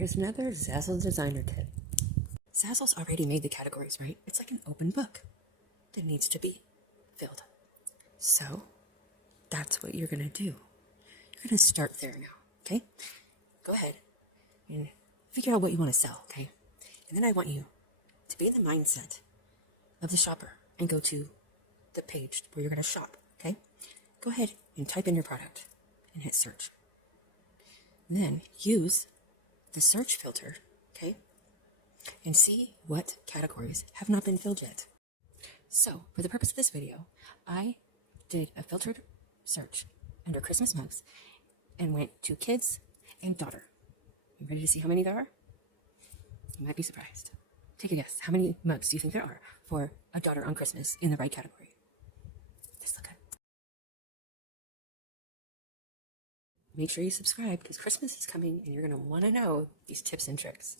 here's another ZAZZLE designer tip. ZAZZLE's already made the categories, right? It's like an open book that needs to be filled. So that's what you're going to do. You're going to start there now, okay? Go ahead and figure out what you want to sell, okay? And then I want you to be in the mindset of the shopper and go to the page where you're going to shop, okay? Go ahead and type in your product and hit search. Then use the search filter, okay? And see what categories have not been filled yet. So, for the purpose of this video, I did a filtered search under Christmas mugs and went to kids and daughter. You ready to see how many there are? You might be surprised. Take a guess. How many mugs do you think there are for a daughter on Christmas in the right category? Just look at it. Make sure you subscribe because Christmas is coming and you're going to want to know these tips and tricks.